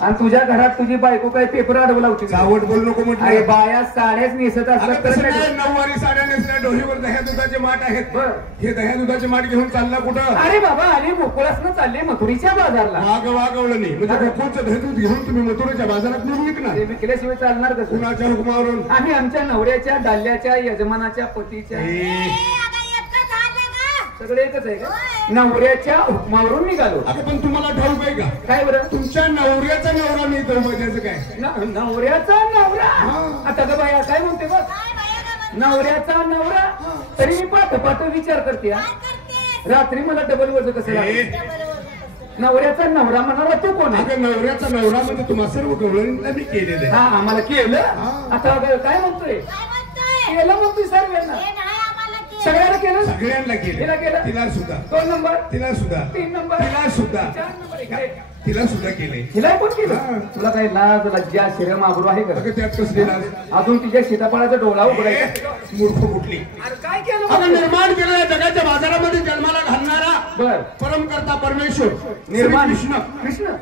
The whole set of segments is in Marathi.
आणि तुझ्या घरात तुझी बायको काय पेपर अडवला होती सावट बोल नको म्हटलं. अरे बाया साड्याच नेसत असतात तर काय? नऊवारी साड्या नेसल्या, डोहीवर दह्या दुधाचे माठ आहेत. बर हे दह्या दुधाचे माठ घेऊन चालला कुठं? अरे बाबा आली गोकुळासनं चालले मथुरीच्या बाजारला. वागवलं नाही म्हणजे गोकुळचं दही दूध घेऊन तुम्ही मथुरेच्या बाजारात नेऊन विकणार? ते विकल्याशिवाय चालणार कसं? कुणाच्या हुकमावरून? आम्ही आमच्या नवऱ्याच्या डाल्याच्या यजमानाच्या पतीच्या सगळे एकच आहे का? नवऱ्याच्या हुकमावरून निघालो. आता पण तुम्हाला ठाऊक आहे का काय बरं? तुमच्या नवऱ्याचा नवरा नाही तर त्याचं काय? नवऱ्याचा नवरा आता ग बाया काय म्हणते बघ, नवऱ्याचा नवरा. तरी मी पाठ विचार करते. रात्री मला डबल वजन कसं लागेल? नवऱ्याचा नवरा म्हणाला तू कोण आहे? नवऱ्याचा नवरा म्हणजे तुम्हाला सर्व गवळणीला मी केलेलं आहे. हा आम्हाला केलं. आता काय म्हणतोय? केलं म्हणतोय सर्वांना, सगळ्यांना केलं, सगळ्यांना केलं. तिला सुद्धा 2 नंबर, तिला सुद्धा 3 नंबर, तिला सुद्धा 4 नंबर, तिला सुद्धा केले. तिला पण केलं. तुला काही लाज लज्जा शरम आबरू आहे का? त्यात कसली लाज? अजून तिच्या सीताफळाचा डोळा उघडायचा. मूर्ख कुठली? अरे काय केलं? निर्माण केलं या जगाच्या बाजारामध्ये जन्माला घालणारा बर परमकर्ता परमेश्वर निर्माण कृष्ण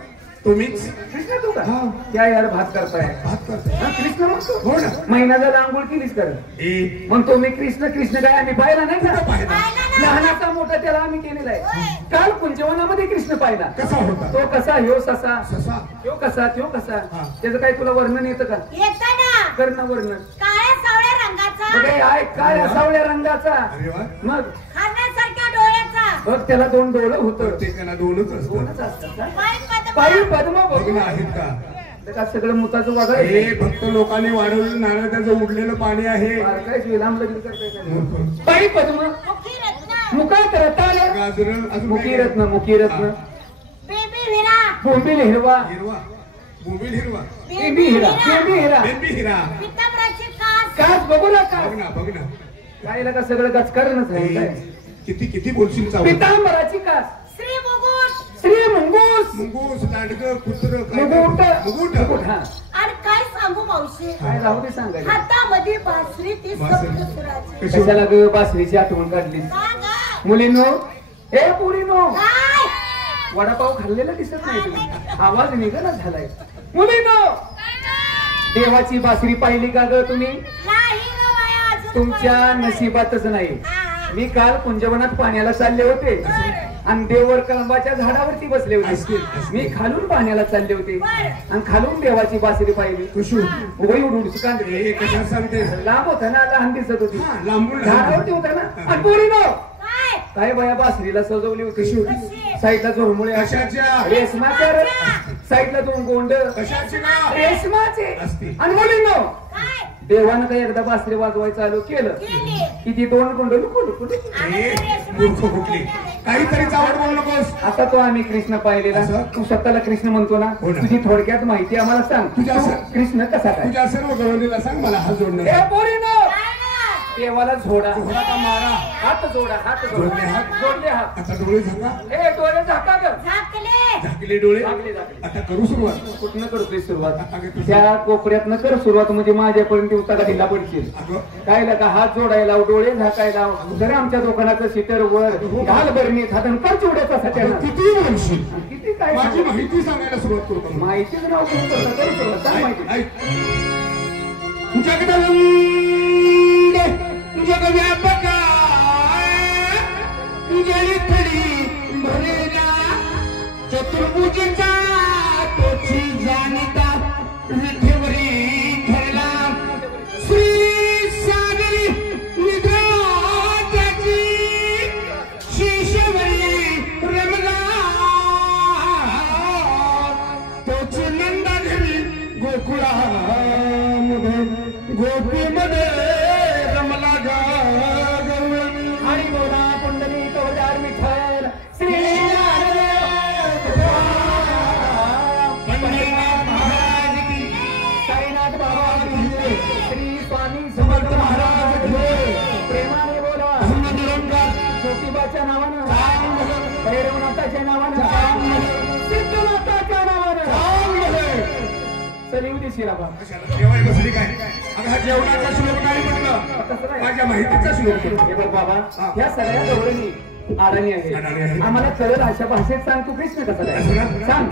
तुम्हीच. कृष्ण तू का? क्या यार भात करताय? कृष्ण म्हणतो. हो ना. महिना झाला आंघोळ केलीच कर म्हणतो मी कृष्ण कृष्ण काय आम्ही पाहिला नाही का? लहानाचा मोठा त्याला आम्ही केलेला आहे. काल कुंजवनामध्ये कृष्ण पाहिला. कसा होता तो? कसा? ह्यो ससा, ह्यो कसा, त्यो कसा. त्याचं काय तुला वर्णन येतं का? कर्ण वर्णन. काळ्या सावळ्या रंगाचा. काय सावळ्या रंगाचा? मग खाण्यासारख्या डोळ्याचा. बघ त्याला 2 डोळं होतं. प्रत्येकाला 2च असतात. पायी पद्म बघ ना आहेत का? का सगळं मुताचं वागा हे फक्त लोकांनी वाढवलं नारळ त्याचं उडलेलं पाणी आहे. काय विलाम लगीन करताय? पायी पद्म, मुखात रत्न, गाजर, मुखी रत्न, मुखी रत्न, बेबी हिरा, बोंबील हिरवा, बोंबील हिरवा, बेबी हिरा, बेबी हिरा, बेबी हिरा, पितांबराची कास. कास बघू ना, कास बघ ना काय लगा सगळं गचकारणच आहे. किती बोलशील? पितांबराची कास, श्री मुकुट, श्री मुंगूस, मुंगूस, लांडगं, कुत्र, मुकुट. आणि काय सांगू मावशी? काय राहू दे सांगायला. हातामध्ये बासरी ती सप्तसुराची. कशाला ग बासरीची आठवण काढली? मुलींनो, ए पुरीनो, वडापाव खाल्लेला दिसत नाही तुम्ही? आवाज निघाला झालाय. मुलींनो, देवाची बासरी पाहिली का ग तुम्ही? तुमच्या नशिबातच नाही. मी काल कुंजवनात पाण्याला चालले होते आणि देवर कळंबाच्या झाडावरती बसले होते. मी खालून पाण्याला चालले होते आणि खालून देवाची बासरी पाहिली. उभई उडून सांगते लांब होता ना, लहान दिसत होती. लांबून झाडावरती होता ना. आणि पोरीनो काय बाया बासरीला सजवली होती. साईडला झोरमुळे रेशमाच्या, साईडला 2 गोंड रेशमाचे. आणि मुलींनो देवानं काही एकदा बासरी वाजवायचं चालू केलं किती 2 गोंड मूर्ख कुठली? काहीतरी चावट बोल नकोस. आता तो आम्ही कृष्ण पाहिलेला. तू स्वतःला कृष्ण म्हणतो ना. तुझी थोडक्यात माहिती आम्हाला सांग. तुझ्या कृष्ण कसा काय? तुझ्या सर्व गवळणीला सांग मला हात जोडणं. देवाला झोडा, का मारा, हात जोडा, हात जोडले, हात. आता डोळे झाका. डोळे झाका ग. झाकले डोळे. आता करू सुरुवात. कुठनं करतोय सुरुवात? त्या कोपऱ्यातनं कर सुरुवात म्हणजे माझ्यापर्यंत उतारा दिला पडशील. काय लगा हात जोडायला, डोळे झाकायला. जर आमच्या दुकानाचं सीटर वर घाल बरणीत हात कर जोड्याचा साठी किती म्हणशील? किती काय? माझी माहिती सांगायला सुरुवात करतो. माहितीच नाव सांग माहिती. जग व्यापक जळी थडी भरेला चतुर्भुजीचा तोची जाणता विठेवरी ठरला श्री सागरी निद्रा त्याची शिशवरी रमला तोची नंदाघरी गोकुळामध्ये गोपीमध्ये रमला आणि बोला पुंडली तोडार विठ्ठल श्री महाराज की, साईनाथ बाबा की, श्री स्वामी समर्थ महाराज की. प्रेमाने बोला. ज्योतिबाच्या नावानं, भैरवनाथाच्या नावानं, सिद्धनाथाच्या नावानं चलिव दिशी राबा. जेवाय बसली काय? अगं हा जेवणाचा श्लोक नाही म्हटलं, माझ्या माहितीचा श्लोक. हे बघ बाबा, ह्या सगळ्या गवळणी अडाणी आहे. आम्हाला कळलं अशा भाषेत सांग. तू कृष्ण कसा काय सांग.